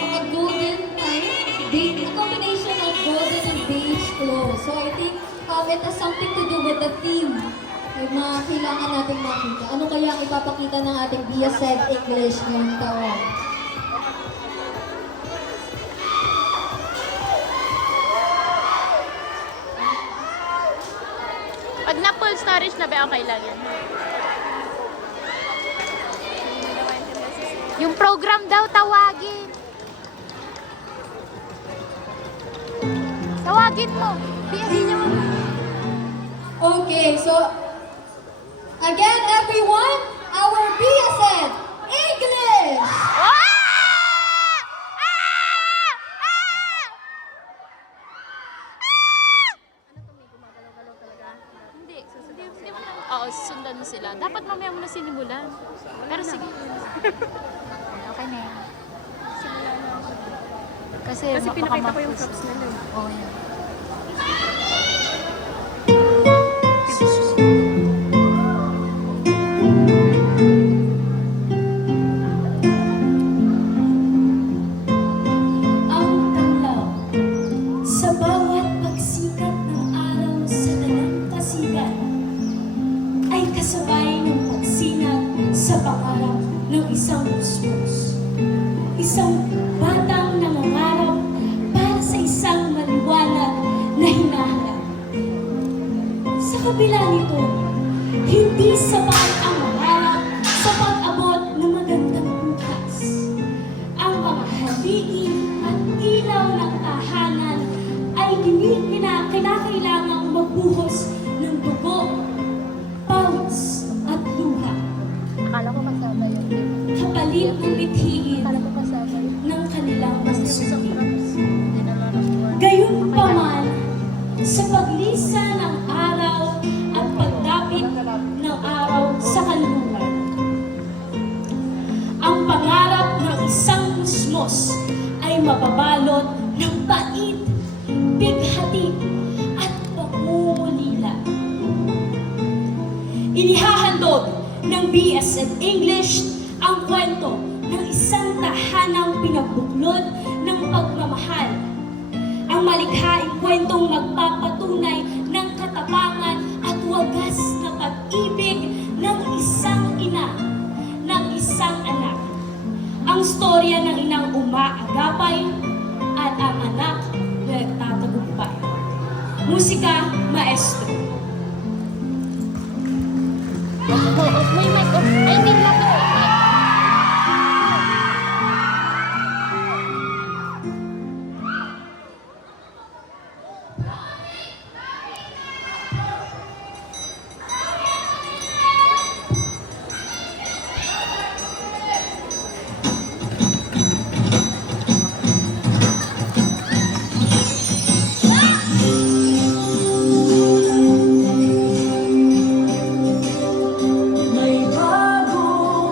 a golden, a combination of golden and beige clothes. So I think it has something to do with the theme. May mga kailangan nating makita. Ano kaya ang ipapakita ng ating BSED English ngayong taon? Pag na full storage na ba, okay lang yan. Yung program daw, tawagin. Tawagin mo. BSC niya mo. Okay, so again everyone, our BSED English! Ah! Ah! Ah! Hindi, hindi mo na. Oo, susundan mo sila. Dapat mamaya mo na sinimulan. Pero sige. Okay na yan. Kasi pinakita ko yung props nila. Oo, yan. Ang tanlaw sa bawat pagsikat ng araw sa dalampasigan ay kasabay ng pagsinag sa pangarap ng isang musmos. Isang batang nangangarap para sa isang maliwanag na hinahanap. Sa kabila nito, hindi sapat ang mangarap sa pag-abot ng magandang bukas. Ang mga haligi at ilaw ng tahanan ay kinakailangang magbuhos ng dugo, pawis at luha. Akala ko kasama yun. Kapalit ng lithiin Akala ko kasama yun. ng kanilang masusunod. Hindi na lalakuan. Gayunpaman, sa paglisa ng araw at pagdapit ng araw sa kanluran, ang pangarap ng isang musmos ay mababalot ng pait, bighati at pangungulila. Inihahandog ng BSED English ang kwento ng isang tahanang pinagbuklod ng pagmamahal. Ang malikhaing kwentong magpapatunay ng katapangan at wagas na pag-ibig ng isang ina, ng isang anak. Ang storya ng inang umaagapay at ang anak na nagtatagumpay. Musika, maestro. May mic off. Ay, hindi lang. May bagong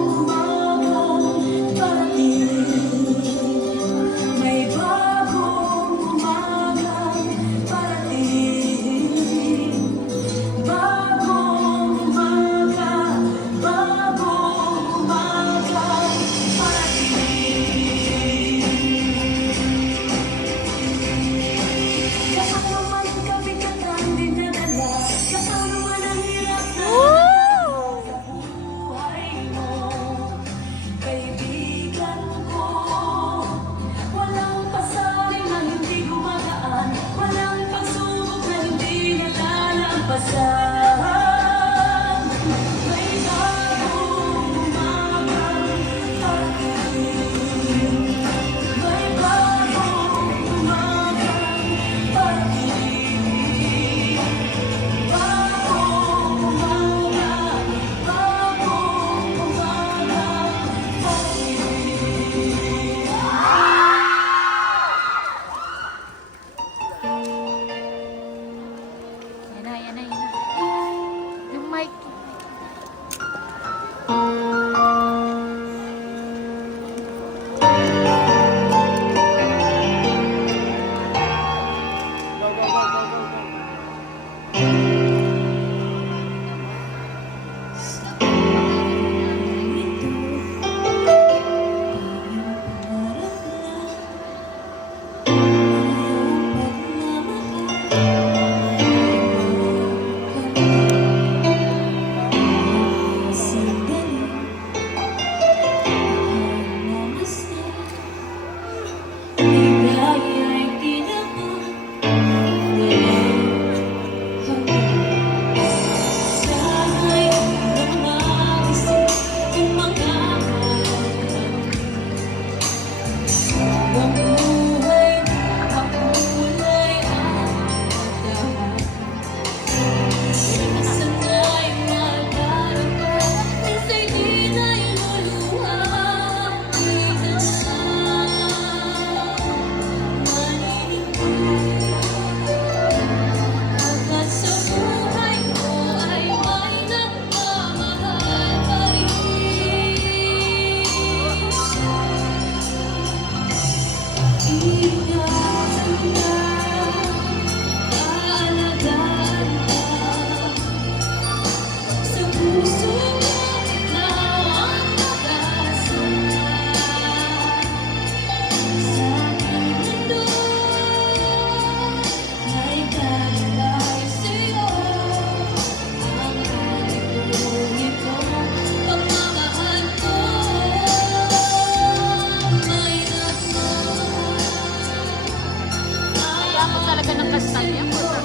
Tanya po.